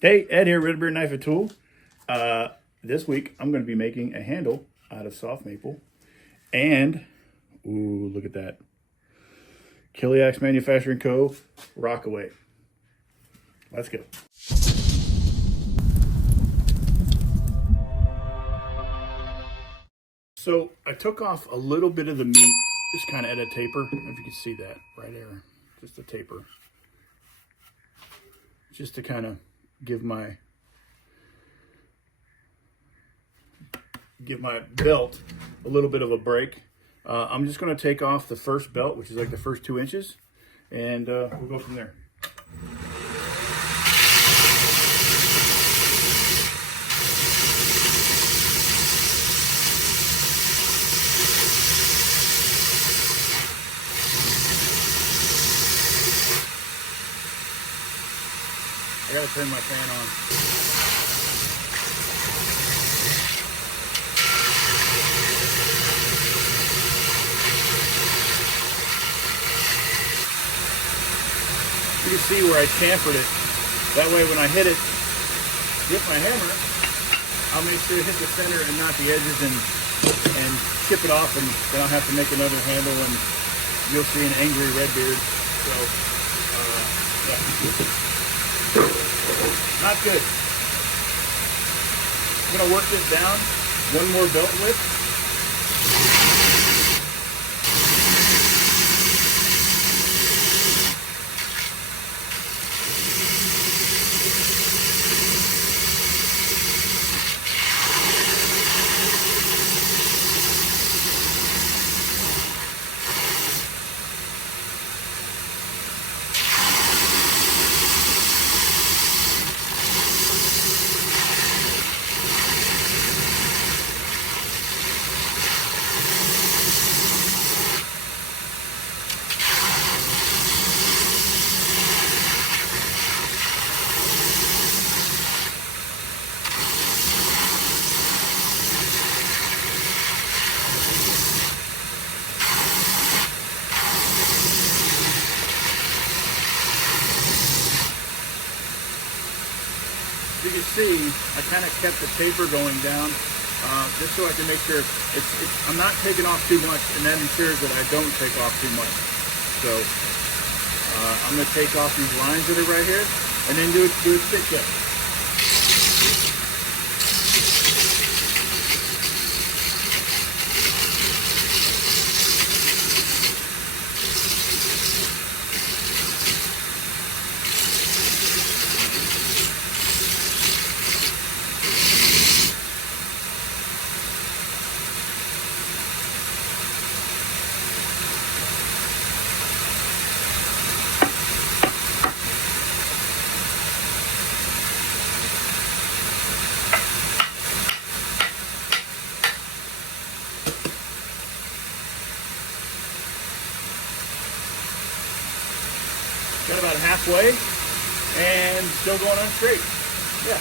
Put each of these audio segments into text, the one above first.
Hey, Ed here, RedBeard Knife and Tool. This week I'm going to be making a handle out of soft maple. And, ooh, look at that. KELLY Axe MFG CO, rockaway. Let's go. So I took off a little bit of the meat, just kind of at a taper. I don't know if you can see that right there, just a taper. Just to kind of give my belt a little bit of a break. I'm just going to take off the first belt, which is like the first 2 inches, and we'll go from there. I gotta turn my fan on. You can see where I chamfered it. That way when I hit it with my hammer, I'll make sure to hit the center and not the edges and chip it off, and then I'll have to make another handle and you'll see an angry RedBeard. So, yeah. Not good. I'm going to work this down one more belt width. You can see I kind of kept the taper going down just so I can make sure I'm not taking off too much, and that ensures that I don't take off too much. So I'm going to take off these lines that are right here and then do a stick check. Got about halfway and still going on straight. Yeah.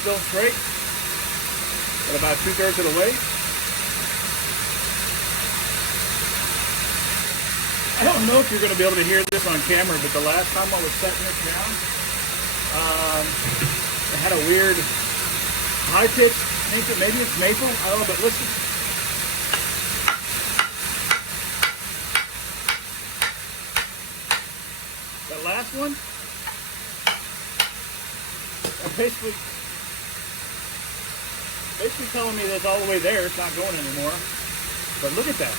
Still straight. Got about 2/3 of the way. I don't know if you're going to be able to hear this on camera, but the last time I was setting this down, it had a weird high pitch, maybe it's maple, I don't know, but listen. That last one, basically telling me that's all the way there, it's not going anymore. But look at that.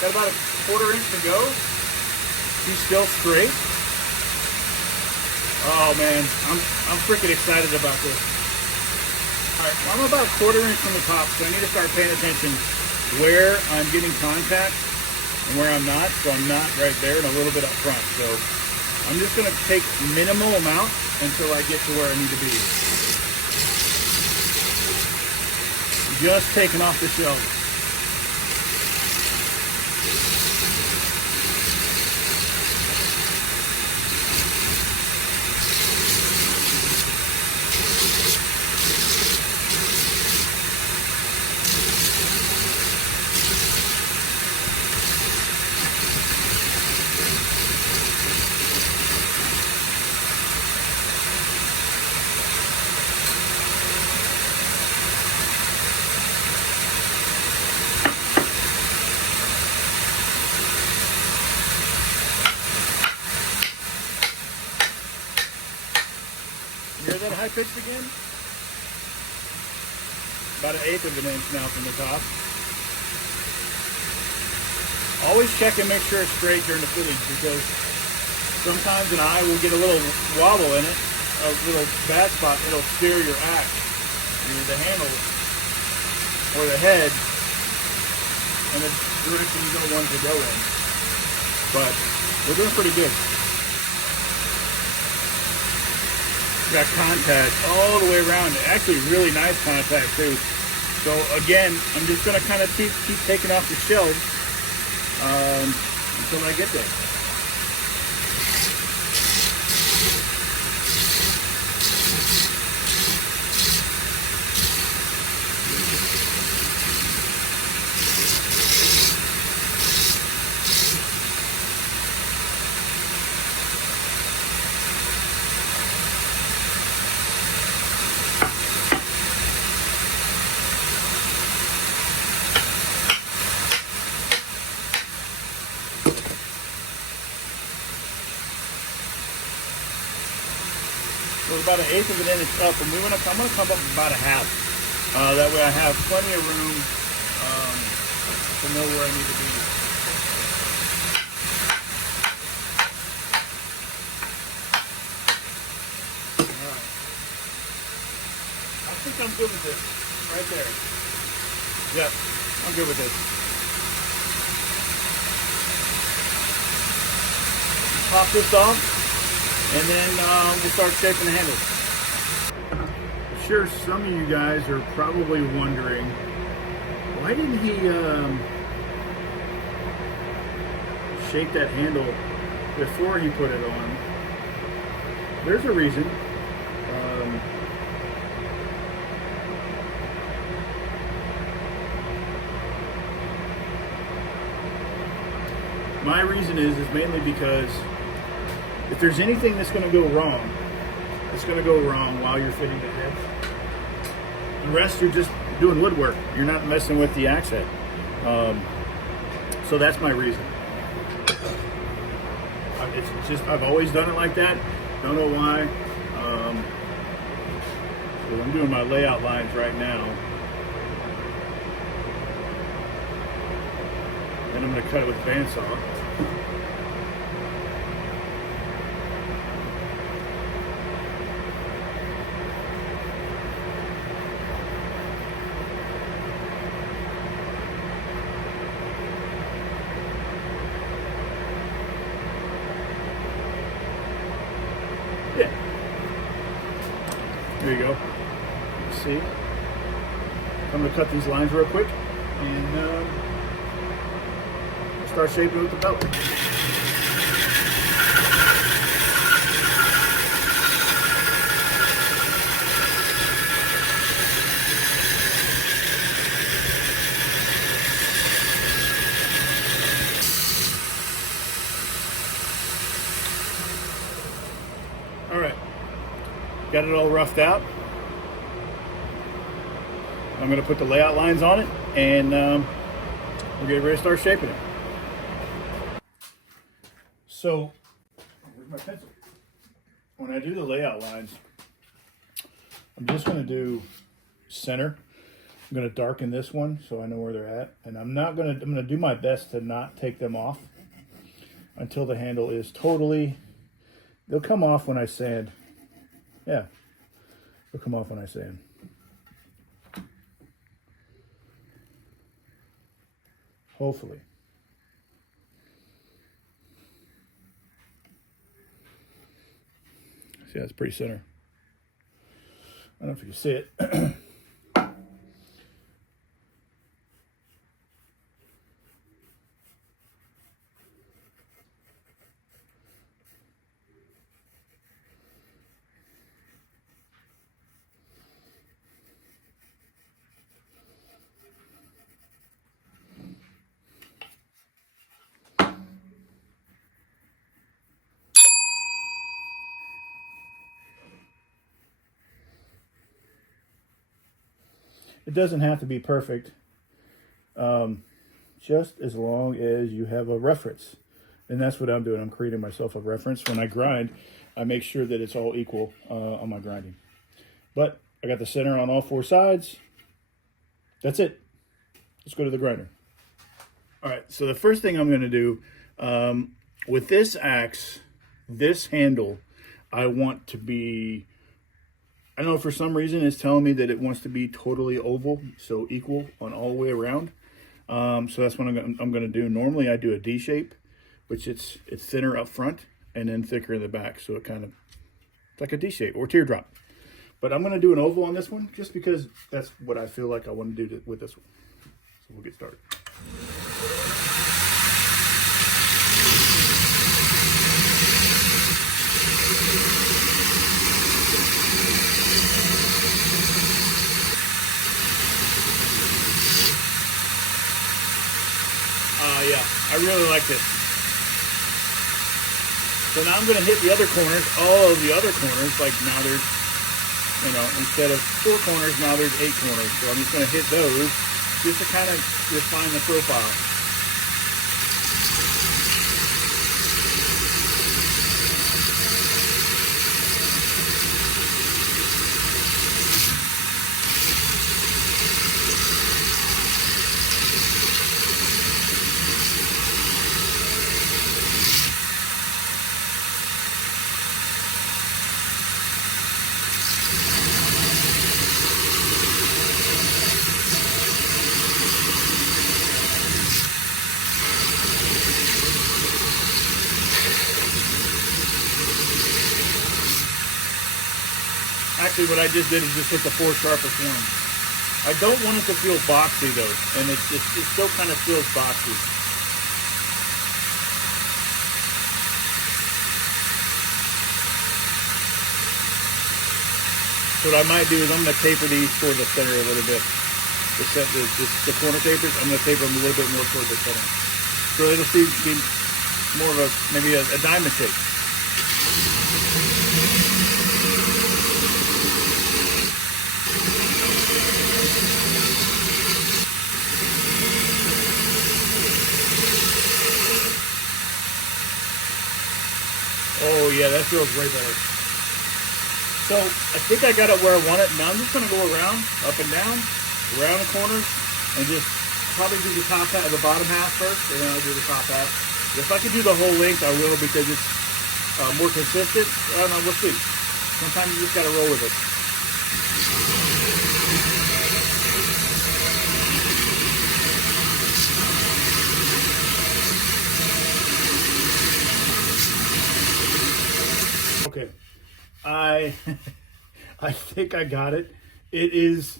Got about a 1/4 inch to go. He's still straight. Oh man, I'm freaking excited about this. Alright, well, I'm about a 1/4 inch from the top, so I need to start paying attention where I'm getting contact and where I'm not, so I'm not right there and a little bit up front. So I'm just going to take minimal amount until I get to where I need to be. Just taking off the shelf. pitched again. About 1/8 of an inch now from the top. Always check and make sure it's straight during the fillings, because sometimes an eye will get a little wobble in it, a little bad spot. It'll steer your axe, either the handle or the head, in a direction you don't want it to go in. But we're doing pretty good. Got contact all the way around. Actually, really nice contact too. So again, I'm just going to kind of keep taking off the shelves until I get there. So about 1/8 of an inch up, and I'm going to come up about 1/2. That way I have plenty of room to know where I need to be. All right. I think I'm good with this. Right there. Yep, I'm good with this. Pop this off. And then we'll start shaping the handle. I'm sure some of you guys are probably wondering, why didn't he shape that handle before he put it on? There's a reason. My reason is mainly because if there's anything that's going to go wrong, it's going to go wrong while you're fitting the heads. The rest, you're just doing woodwork. You're not messing with the axe head. So that's my reason. It's just, I've always done it like that. Don't know why. So I'm doing my layout lines right now. Then I'm going to cut it with a bandsaw. Yeah. There you go. See? I'm going to cut these lines real quick and start shaping with the belt. All right, got it all roughed out. I'm going to put the layout lines on it, and we'll get ready to start shaping it. So, where's my pencil? When I do the layout lines, I'm just going to do center. I'm going to darken this one so I know where they're at, and I'm going to do my best to not take them off until the handle is totally. They'll come off when I sand. Yeah, they'll come off when I sand. Hopefully. See, that's pretty center. I don't know if you can see it. It doesn't have to be perfect, just as long as you have a reference. And that's what I'm doing. I'm creating myself a reference. When I grind, I make sure that it's all equal on my grinding. But I got the center on all 4 sides. That's it. Let's go to the grinder. All right, so the first thing I'm going to do with this axe, this handle, I want to be, I don't know, for some reason it's telling me that it wants to be totally oval, so equal on all the way around. So that's what I'm going to do. Normally I do a D shape, which it's thinner up front and then thicker in the back, so it kind of, it's like a D shape or teardrop. But I'm going to do an oval on this one just because that's what I feel like I want to do with this one. So we'll get started. Yeah, I really like this. So now I'm going to hit the other corners, all of the other corners, like now there's, you know, instead of 4 corners, now there's 8 corners. So I'm just going to hit those just to kind of refine the profile. Actually, what I just did is just hit the 4 sharpest ones. I don't want it to feel boxy though, and it still kind of feels boxy. So what I might do is I'm going to taper these toward the center a little bit. The corner tapers, I'm going to taper them a little bit more toward the center. So it'll be more of a, maybe a diamond shape. Oh yeah, that feels way better. So I think I got it where I want it. Now I'm just going to go around, up and down, around the corners, and just probably do the top half, the bottom half first, and then I'll do the top half. If I can do the whole length, I will, because it's more consistent. I don't know, we'll see. Sometimes you just got to roll with it. Okay, I think I got it. It is,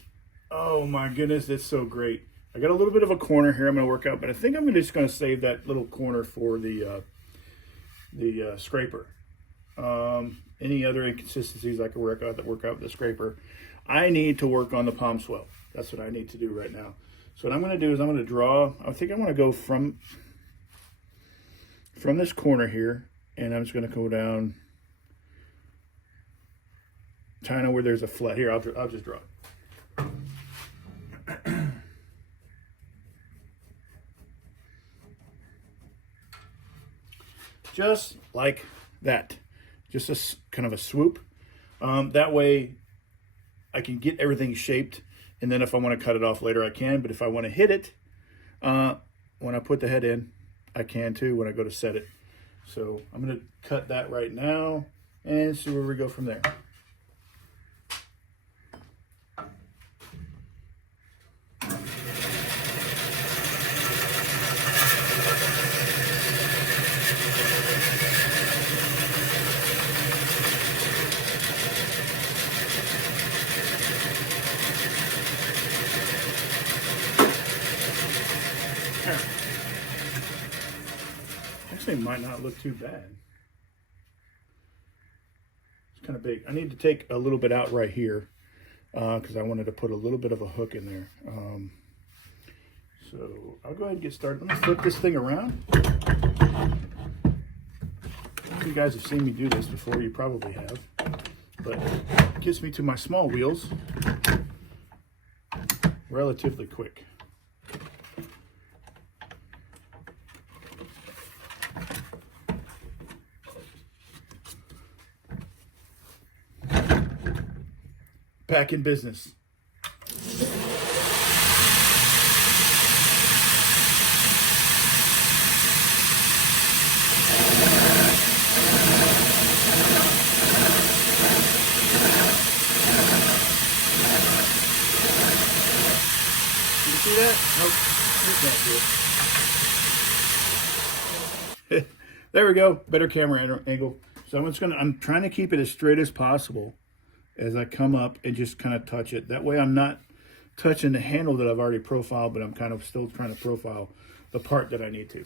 oh my goodness, it's so great. I got a little bit of a corner here I'm going to work out, but I think I'm just going to save that little corner for the scraper. Any other inconsistencies I can work out with the scraper. I need to work on the palm swell. That's what I need to do right now. So what I'm going to do is I'm going to draw, I think I want to go from this corner here, and I'm just going to go down kind of where there's a flat. Here, I'll just draw it. Just like that. Just a kind of a swoop. That way I can get everything shaped, and then if I want to cut it off later, I can. But if I want to hit it, when I put the head in, I can too when I go to set it. So I'm going to cut that right now and see where we go from there. Actually, might not look too bad. It's kind of big. I need to take a little bit out right here because I wanted to put a little bit of a hook in there. So I'll go ahead and get started. Let me flip this thing around. You guys have seen me do this before. You probably have. But it gets me to my small wheels relatively quick. back in business. You see that? Nope, you can't do it. There we go, better camera angle. So I'm trying to keep it as straight as possible as I come up and just kind of touch it. That way I'm not touching the handle that I've already profiled, but I'm kind of still trying to profile the part that I need to.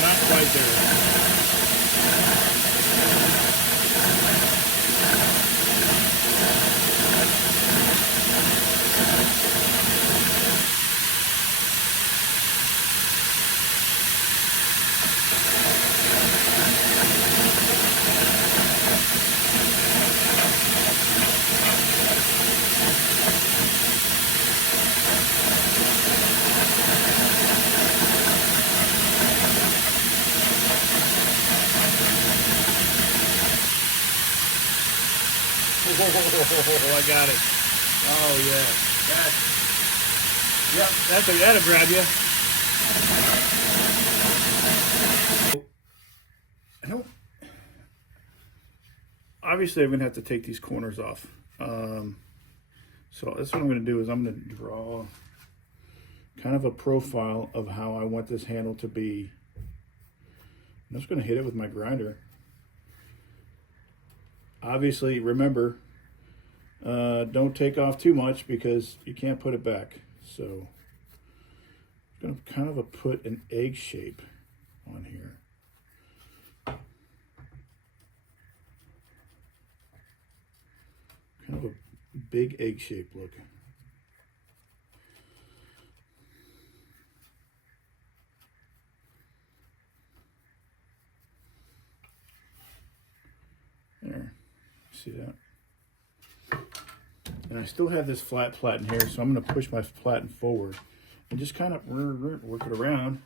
Not quite there. Oh, I got it. Oh yeah, that'll grab you. Obviously I'm gonna have to take these corners off. So that's what I'm gonna do is I'm gonna draw kind of a profile of how I want this handle to be. I'm just gonna hit it with my grinder. Obviously, remember, don't take off too much because you can't put it back. So I'm going to kind of put an egg shape on here. Kind of a big egg shape look. There. See that? And I still have this flat platen here, so I'm going to push my platen forward and just kind of work it around.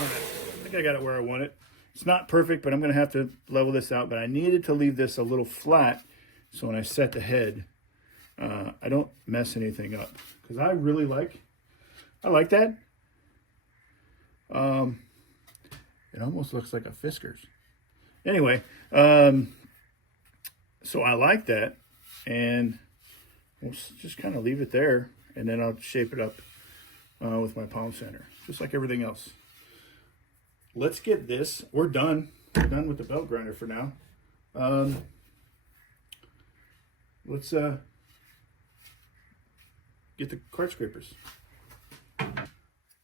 I think I got it where I want it. It's not perfect, but I'm going to have to level this out. But I needed to leave this a little flat so when I set the head, I don't mess anything up. Because I really like that. It almost looks like a Fiskars. Anyway, so I like that. And we'll just kind of leave it there. And then I'll shape it up with my palm sander, just like everything else. Let's get this. We're done. We're done with the belt grinder for now. Let's get the card scrapers.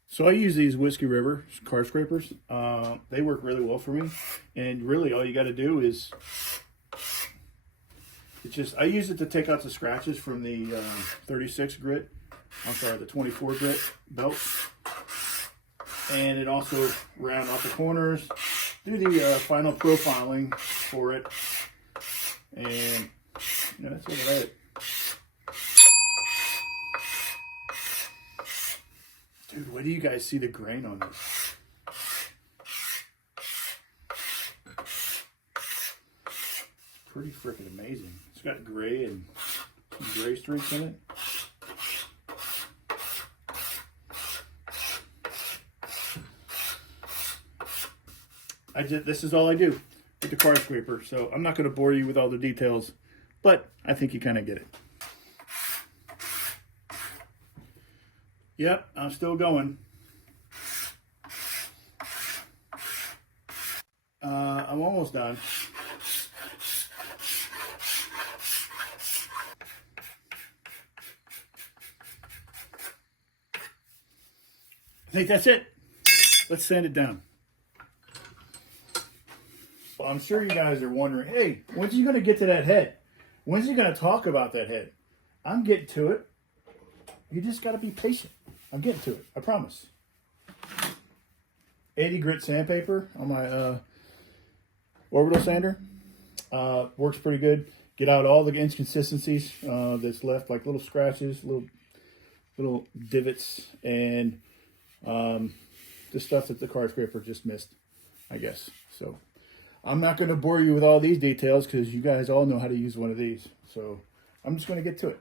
So I use these Whiskey River card scrapers. They work really well for me. And really all you got to do is, I use it to take out the scratches from the 36 grit. I'm sorry, the 24 grit belt. And it also round off the corners, do the final profiling for it, and that's about it. Dude, what do you guys see the grain on this? Pretty freaking amazing. It's got gray and some gray streaks in it. this is all I do with the car scraper. So I'm not going to bore you with all the details, but I think you kind of get it. Yep, I'm still going. I'm almost done. I think that's it. Let's sand it down. Well, I'm sure you guys are wondering, hey, when's he going to get to that head? When's he going to talk about that head? I'm getting to it. You just got to be patient. I'm getting to it. I promise. 80 grit sandpaper on my orbital sander. Works pretty good. Get out all the inconsistencies that's left, like little scratches, little divots, and the stuff that the car scraper just missed, I guess. So I'm not going to bore you with all these details because you guys all know how to use one of these. So I'm just going to get to it.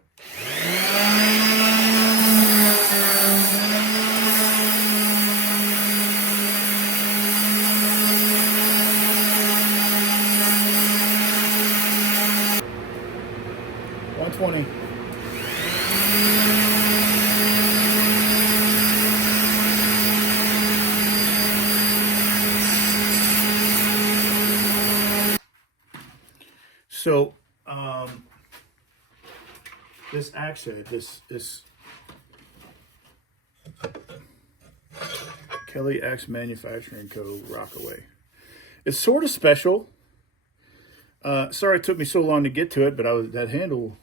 So, this axe head, this Kelly Axe Manufacturing Co. Rockaway. It's sort of special. Sorry it took me so long to get to it, but that handle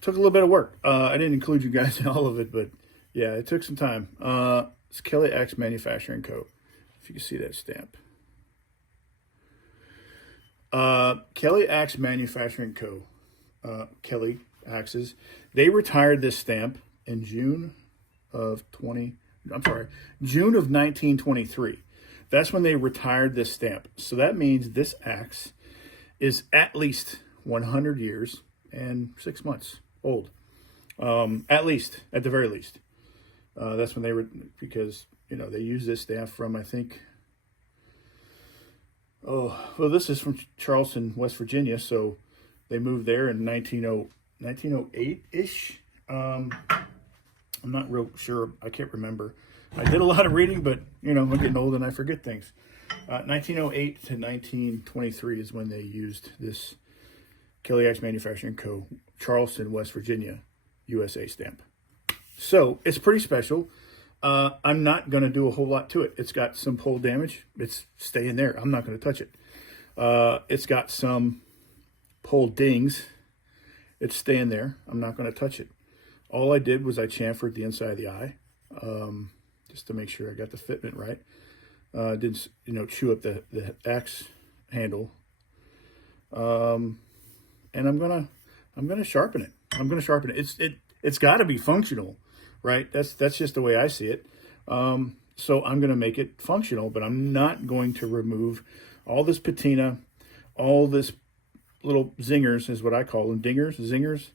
took a little bit of work. I didn't include you guys in all of it, but yeah, it took some time. It's Kelly Axe Manufacturing Co. If you can see that stamp. Kelly Axe Manufacturing Co. Kelly Axes. They retired this stamp in June of 1923. That's when they retired this stamp. So that means this axe is at least 100 years and 6 months old. At least, at the very least. That's when they were, because, you know, they used this stamp from, I think, this is from Charleston, West Virginia, so they moved there in 1908-ish. I'm not real sure. I can't remember. I did a lot of reading, but, you know, I'm getting old and I forget things. 1908 to 1923 is when they used this Kelly Axe Manufacturing Co. Charleston, West Virginia, USA stamp. So it's pretty special. I'm not going to do a whole lot to it. It's got some pole damage. It's staying there. I'm not going to touch it. It's got some pole dings. It's staying there. I'm not going to touch it. All I did was I chamfered the inside of the eye, just to make sure I got the fitment right. Didn't, you know, chew up the axe handle. And I'm gonna sharpen it. I'm gonna sharpen it. It's got to be functional, right? That's just the way I see it. So I'm gonna make it functional, but I'm not going to remove all this patina, all this little zingers is what I call them, zingers,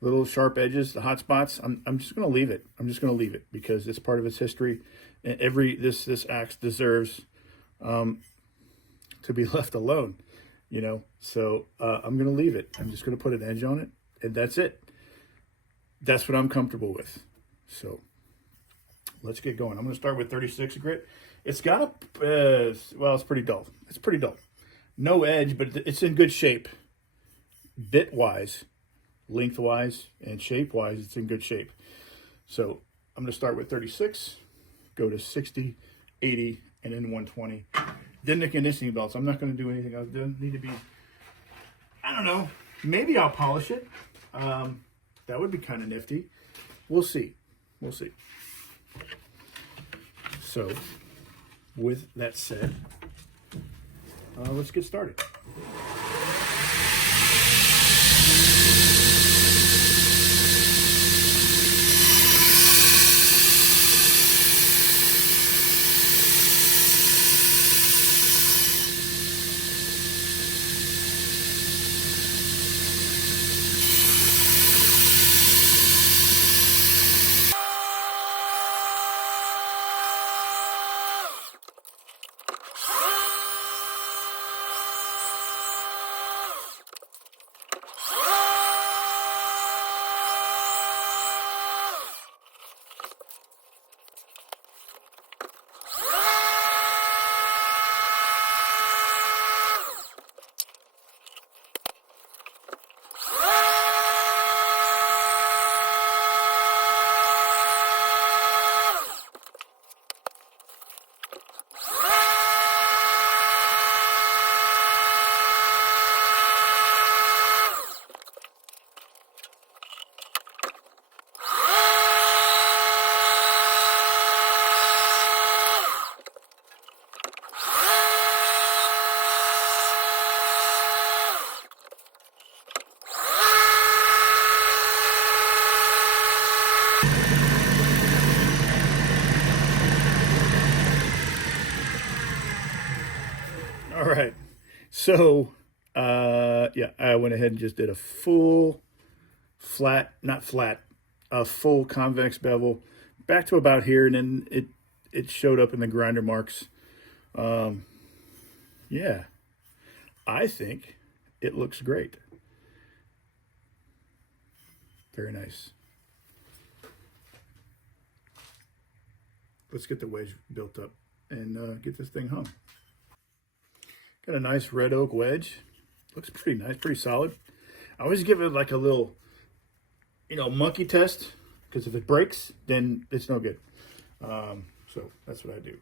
little sharp edges, the hot spots. I'm just gonna leave it. I'm just gonna leave it because it's part of its history. And this axe deserves to be left alone, you know. So I'm gonna leave it. I'm just gonna put an edge on it, and that's it. That's what I'm comfortable with. So let's get going. I'm gonna start with 36 grit. It's got a well, it's pretty dull. It's pretty dull. No edge, but it's in good shape. Bit wise, lengthwise, and shape wise, it's in good shape. So I'm gonna start with 36. Go to 60, 80, and then 120. Then the conditioning belts. I'm not going to do anything else. They need to be, I don't know, maybe I'll polish it. That would be kind of nifty. We'll see. We'll see. So, with that said, let's get started. So, yeah, I went ahead and just did a full flat, not flat, a full convex bevel back to about here, and then it showed up in the grinder marks. Yeah, I think it looks great. Very nice. Let's get the wedge built up and get this thing hung. Got a nice red oak wedge. Looks pretty nice, pretty solid. I always give it like a little, monkey test, because if it breaks, then it's no good. So that's what I do.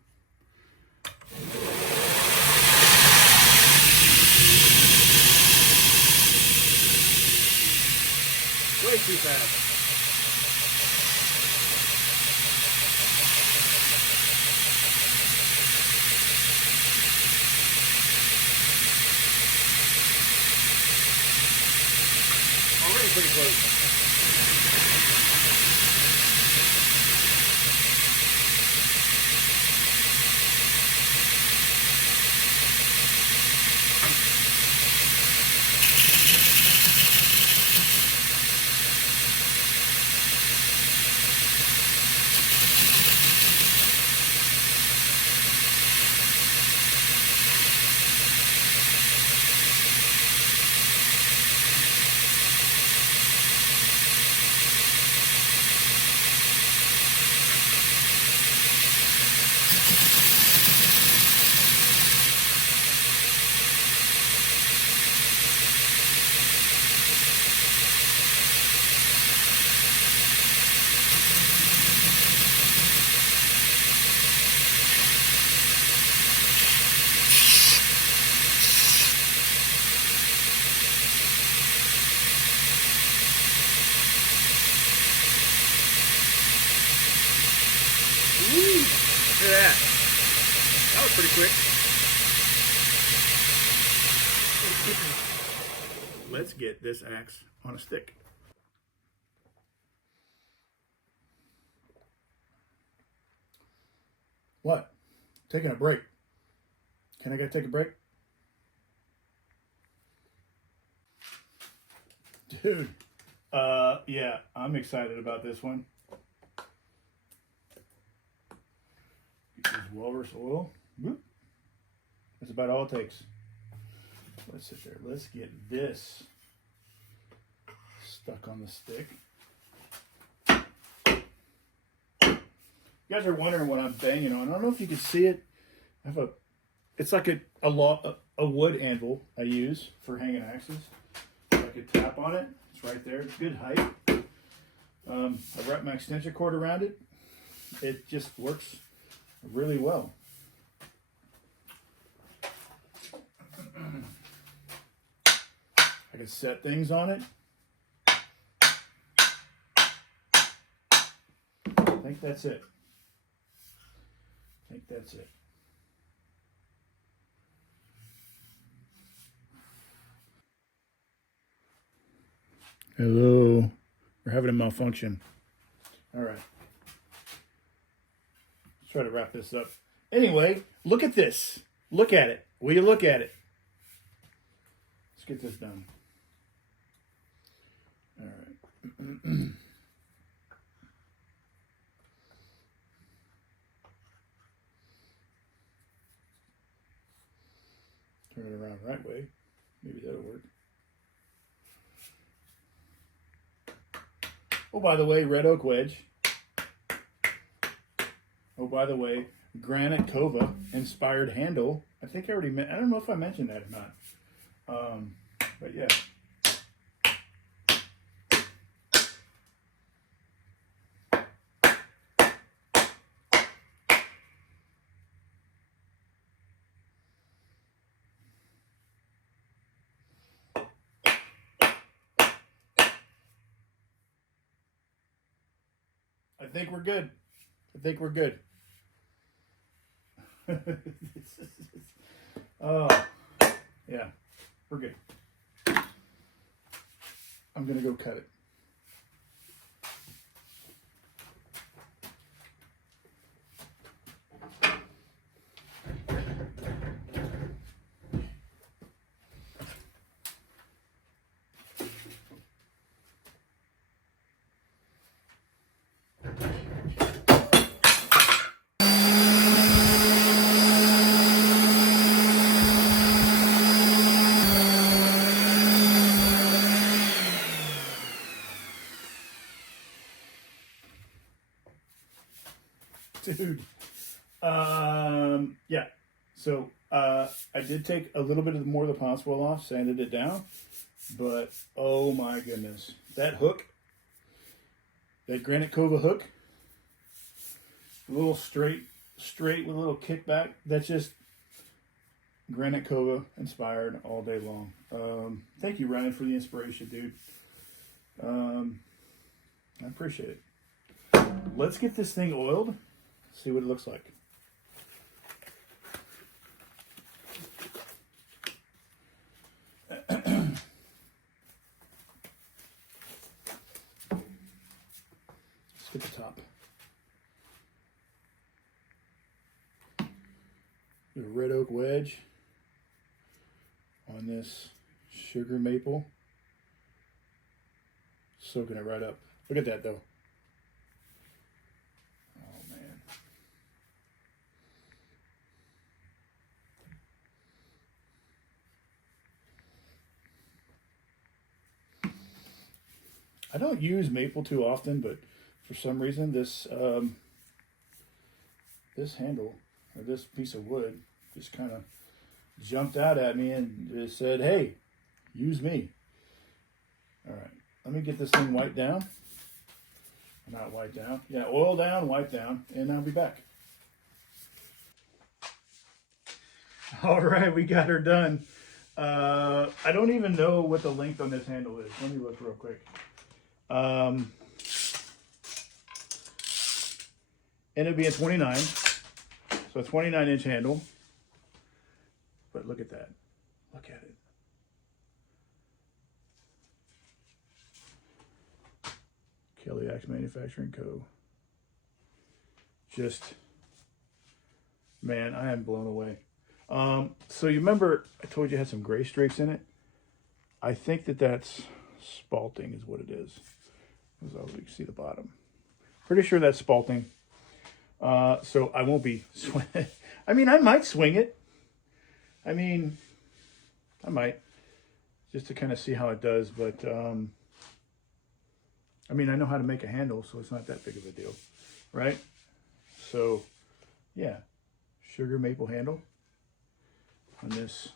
Way too fast. Already pretty close. Look at that. That was pretty quick. Let's get this axe on a stick. What? Taking a break. Can I go take a break? Dude, yeah, I'm excited about this one. Get this walrus oil. Boop. That's about all it takes. Let's sit there. Let's get this stuck on the stick. You guys are wondering what I'm banging on. I don't know if you can see it. I have it's like a wood anvil I use for hanging axes. I could tap on it. It's right there. It's good height. I wrap my extension cord around it. It just works really well. I can set things on it. I think that's it. Hello. We're having a malfunction. All right. Let's try to wrap this up. Anyway, look at this. Look at it. Will you look at it? Let's get this done. All right. Turn it around the right way. Maybe that'll work. Oh, by the way, red oak wedge. Oh, by the way, granite cova inspired handle. I think I already I don't know if I mentioned that or not. But yeah. I think we're good. Oh, yeah, we're good. I'm gonna go cut it. Dude. Yeah. So I did take a little bit more of the pot swell off, sanded it down, but oh my goodness, that hook, that Granite Cova hook, a little straight with a little kickback. That's just Granite Cova inspired all day long. Thank you, Ryan, for the inspiration, dude. I appreciate it. Let's get this thing oiled, see what it looks like. Let's get the top. The red oak wedge on this sugar maple, soaking it right up. Look at that though. Oh man. I don't use maple too often, but for some reason this this handle, or this piece of wood, just kind of jumped out at me and just said, hey, use me. All right, let me get this thing wiped down. Not wiped down. Yeah, oil down, wipe down, and I'll be back. All right, we got her done. I don't even know what the length on this handle is. Let me look real quick. Ended up being 29. So a 29-inch handle. But look at that. Look at it. Kelly Axe Manufacturing Co. Just, man, I am blown away. So you remember I told you it had some gray streaks in it? I think that's spalting is what it is. As you can see the bottom. Pretty sure that's spalting. So I won't be swinging. I mean, I might swing it. I mean, I might. Just to kind of see how it does. But, I mean, I know how to make a handle, so it's not that big of a deal. Right? So, yeah. Sugar maple handle on this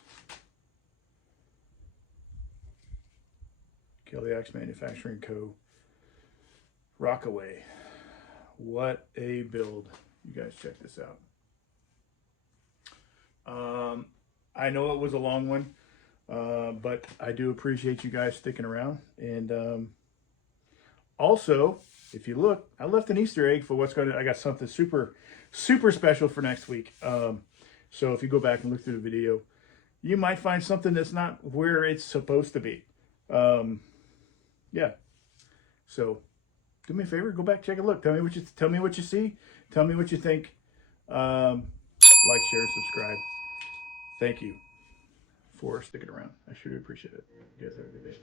Kelly Axe Manufacturing Co. Rockaway. What a build. You guys check this out. I know it was a long one, but I do appreciate you guys sticking around. And also, if you look, I left an Easter egg for what's going to, I got something super, super special for next week. So if you go back and look through the video, you might find something that's not where it's supposed to be. Yeah. So do me a favor, go back, check a look. Tell me what you see. Tell me what you think. Like, share, subscribe. Thank you for sticking around. I sure do appreciate it. You guys have a good day.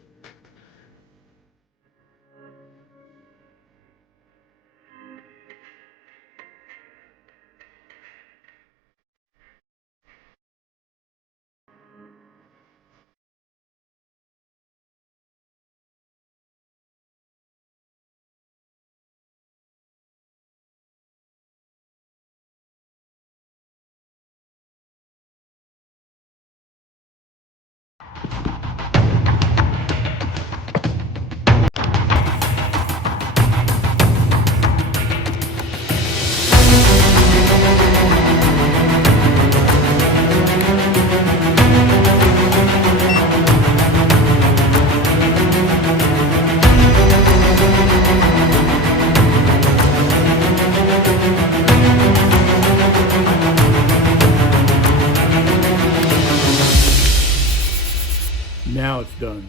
Now it's done.